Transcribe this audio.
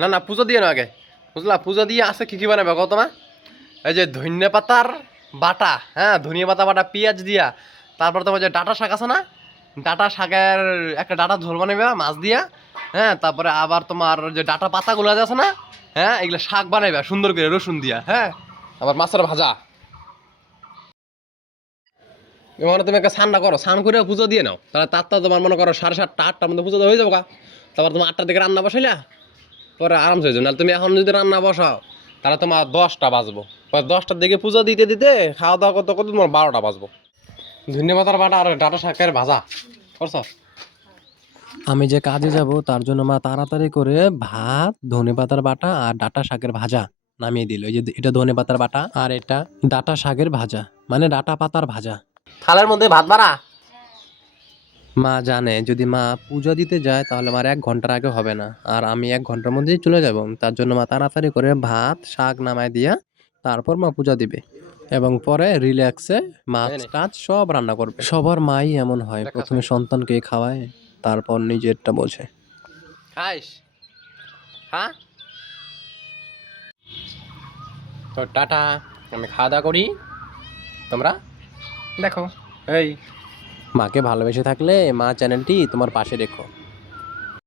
না না পুজো দিয়ে না আগে, বুঝলা? পুজো দিয়ে আছে কি কি বানাবে কত মা? এই যে ধনিয়া পাতার বাটা, হ্যাঁ ধনিয়া পাতা বাটা, পেঁয়াজ দিয়া, তারপর তোমার যে ডাঁটা শাক আছে না, ডাঁটা শাকের একটা ডাঁটা ঝোল বানাবে মাছ দিয়া, হ্যাঁ তারপরে আবার তোমার যে ডাঁটা পাতাগুলো আছে না, হ্যাঁ এগুলো শাক বানাইবে সুন্দর করে রসুন দিয়া, হ্যাঁ আবার মাছের ভাজা। এবার তুমি একটা স্নানটা করো, স্নান করে পুজো দিয়ে নাও, তাহলে তারটা তোমার মনে করো 7:30 8টার মধ্যে পুজো হয়ে যাবো গা। তারপর তোমার 8টার দিকে রান্না বসাইলা, পরে আরামসে হয়ে যাবে। নাহলে তুমি এখন যদি রান্না বসাও তাহলে তোমার 10টা বাজবো, পরে 10টার দিকে পুজো দিতে দিতে খাওয়া দাওয়া করতে করতে তোমার 12টা বাজবো। ধনিয়া পাতার বাটা আর ডাঁটা শাকের ভাজা করছো? আমি যে কাজে যাব তার জন্য মা তাড়াতাড়ি করে ভাত, ধনেপাতার বাটা আর ডাঁটা শাকের ভাজা নামিয়ে দিল। এই যে এটা ধনেপাতার বাটা আর এটা ডাঁটা শাকের ভাজা, মানে ডাঁটা পাতার ভাজা। থালের মধ্যে ভাত বাড়া। মা জানে যদি মা পূজা দিতে যায় তাহলে আমার 1 ঘন্টার আগে হবে না, আর আমি 1 ঘন্টার মধ্যেই চলে যাব। তার জন্য মা তাড়াতাড়ি করে ভাত শাক নামায় দিয়া তারপর মা পূজা দিবে এবং পরে রিল্যাক্সে মাছ টাছ সব রান্না করবে। সবার মাই এমন হয়, প্রথমে সন্তানকে খাওয়ায় তারপর নিজেরটা বোঝে। খাইস? হ্যাঁ তো টাটা, আমি খাওয়া দাওয়া করি, তোমরা দেখো। এই মাকে ভালোবেসে থাকলে মা চ্যানেলটি তোমার পাশে রেখো।